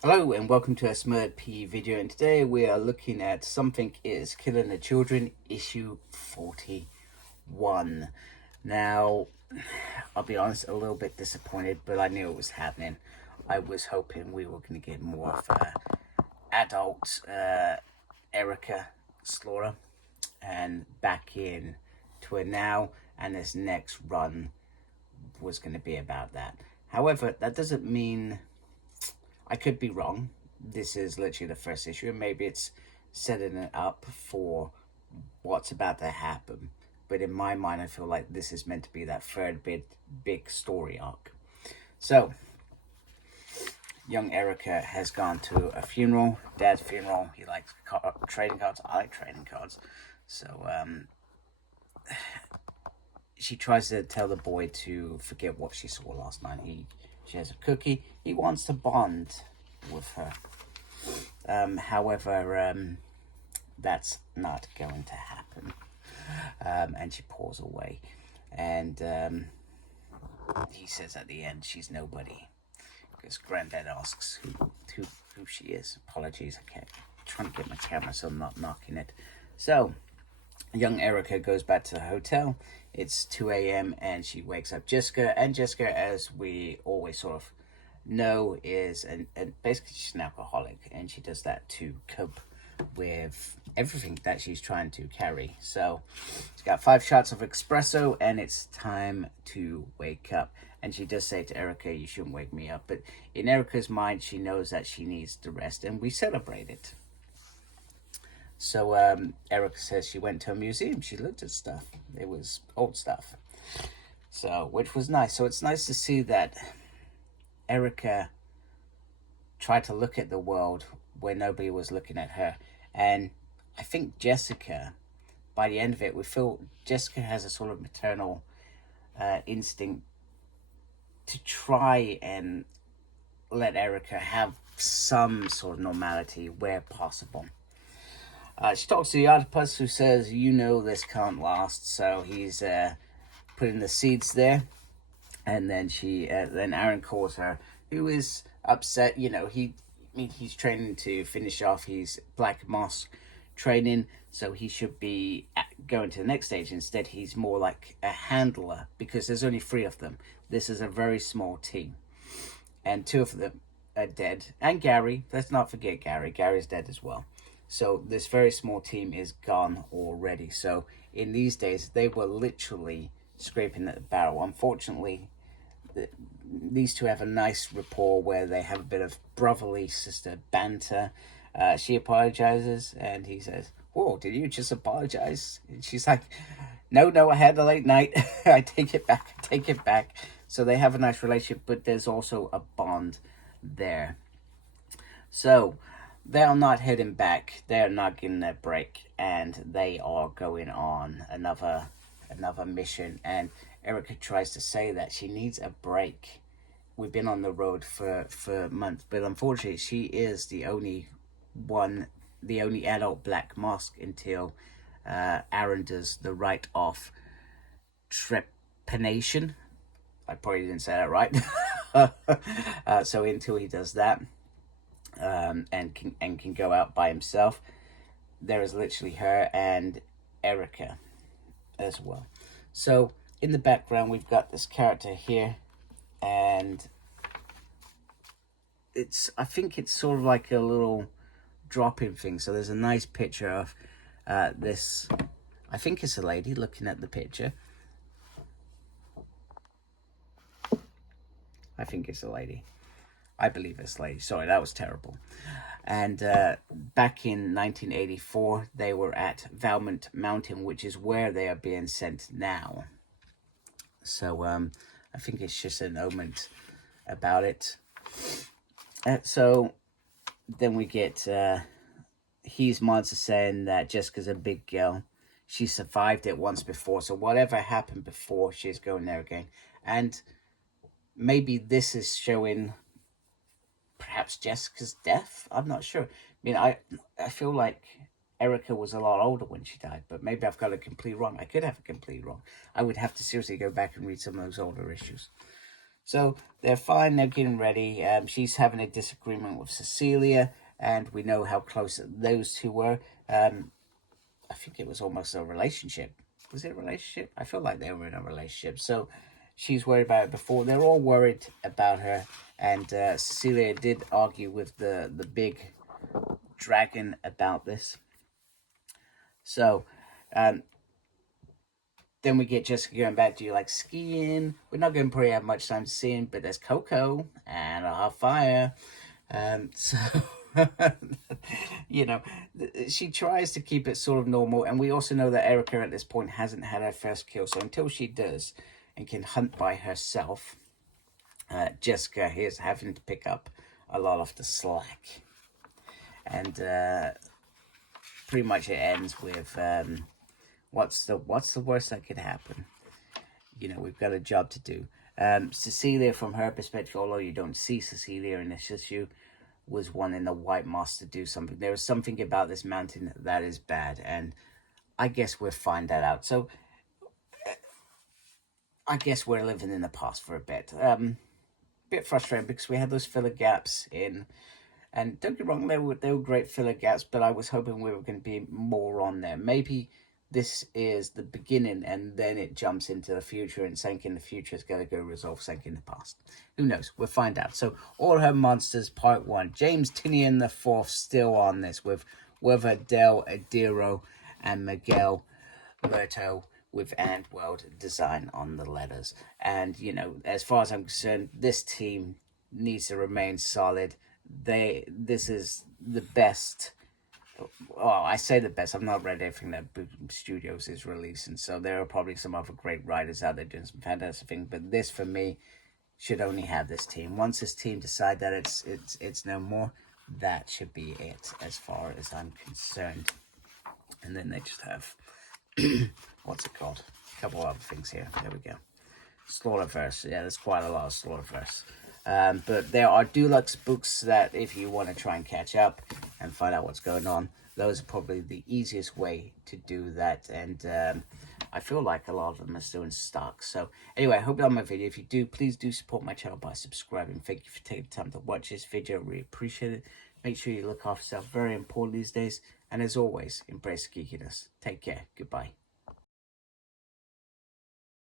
Hello and welcome to a Smurd P video, and today we are looking at Something Is Killing the Children, issue 41. Now, I'll be honest, a little bit disappointed, but I knew it was happening. I was hoping we were going to get more of adult Erica Slaughter and back in to it now, and this next run was going to be about that. However, that doesn't mean I could be wrong. This is literally the first issue, and maybe it's setting it up for what's about to happen. But in my mind, I feel like this is meant to be that third big story arc. So, young Erica has gone to a funeral, dad's funeral. He likes trading cards. I like trading cards. So, she tries to tell the boy to forget what she saw last night. She has a cookie. He wants to bond with her. However, that's not going to happen. And she pulls away. And he says at the end, she's nobody. Because Granddad asks who she is. Apologies, I'm trying to get my camera so I'm not knocking it. So, young Erica goes back to the hotel. It's 2 a.m. and she wakes up Jessica. And Jessica, as we always sort of know, is and basically she's an alcoholic, and she does that to cope with everything that she's trying to carry. So she's got 5 shots of espresso, and it's time to wake up. And she does say to Erica, "You shouldn't wake me up." But in Erica's mind, she knows that she needs to rest, and we celebrate it. So Erica says she went to a museum. She looked at stuff. It was old stuff. So, which was nice. So it's nice to see that Erica tried to look at the world where nobody was looking at her. And I think Jessica, by the end of it, we feel Jessica has a sort of maternal instinct to try and let Erica have some sort of normality where possible. She talks to the octopus, who says, "You know this can't last." So he's putting the seeds there, and then then Aaron calls her, who is upset. You know, he's training to finish off his Black Mask training, so he should be going to the next stage. Instead, he's more like a handler, because there's only 3 of them. This is a very small team, and 2 of them are dead. And Gary, let's not forget Gary. Gary's dead as well. So this very small team is gone already. So in these days, they were literally scraping at the barrel. Unfortunately, these 2 have a nice rapport where they have a bit of brotherly sister banter. She apologizes, and he says, "Whoa, did you just apologize?" And she's like, No, I had a late night. I take it back. So they have a nice relationship, but there's also a bond there. So they are not heading back. They are not getting their break, and they are going on another mission. And Erica tries to say that she needs a break. We've been on the road for months, but unfortunately, she is the only adult Black Mask until Aaron does the rite of trepanation. I probably didn't say that right. So until he does that, and can go out by himself, there is literally her and Erica as well. So in the background, we've got this character here, and I think it's sort of like a little drop-in thing. So there's a nice picture of this. I think it's a lady looking at the picture. I think it's a lady. I believe it's a lady. Sorry, that was terrible. And back in 1984, they were at Valmont Mountain, which is where they are being sent now. So I think it's just an omen about it. So then we get He's Monster saying that Jessica's a big girl. She survived it once before. So whatever happened before, she's going there again. And maybe this is showing perhaps Jessica's death. I'm not sure. I mean, I feel like Erica was a lot older when she died, but maybe I've got it completely wrong. I could have it completely wrong. I would have to seriously go back and read some of those older issues. So they're fine, they're getting ready. She's having a disagreement with Cecilia, and we know how close those two were. I think it was almost a relationship. Was it a relationship? I feel like they were in a relationship. So she's worried about it before. They're all worried about her. And Cecilia did argue with the big dragon about this. So then we get Jessica going back. Do you like skiing? We're not going to probably have much time to see him, but there's Coco and a fire. So, you know, she tries to keep it sort of normal. And we also know that Erica at this point hasn't had her first kill. So until she does and can hunt by herself, Jessica is having to pick up a lot of the slack. And pretty much it ends with what's the worst that could happen? You know, we've got a job to do. Cecilia, from her perspective, although you don't see Cecilia in this issue, was wanting the White Moss to do something. There is something about this mountain that is bad, and I guess we'll find that out. So, I guess we're living in the past for a bit. Bit frustrating because we had those filler gaps in, and don't get me wrong, they were great filler gaps, but I was hoping we were going to be more on there. Maybe this is the beginning, and then it jumps into the future, and something in the future is going to go resolve something in the past. Who knows? We'll find out. So, All Her Monsters, Part 1. James Tynion the Fourth still on this with Werther, Dell'Edera, and Miguel Werther with Antworld design on the letters. And, you know, as far as I'm concerned, this team needs to remain solid. This is the best. Well, I say the best. I've not read everything that Boom Studios is releasing, so there are probably some other great writers out there doing some fantastic things. But this, for me, should only have this team. Once this team decide that it's no more, that should be it as far as I'm concerned. And then they just have what's it called? A couple other things here. There we go. Slaughterverse. Yeah, there's quite a lot of Slaughterverse. But there are deluxe books that if you want to try and catch up and find out what's going on, those are probably the easiest way to do that. And I feel like a lot of them are still in stock. So anyway, I hope you like my video. If you do, please do support my channel by subscribing. Thank you for taking the time to watch this video. I really appreciate it. Make sure you look after yourself. Very important these days. And as always, embrace geekiness. Take care. Goodbye.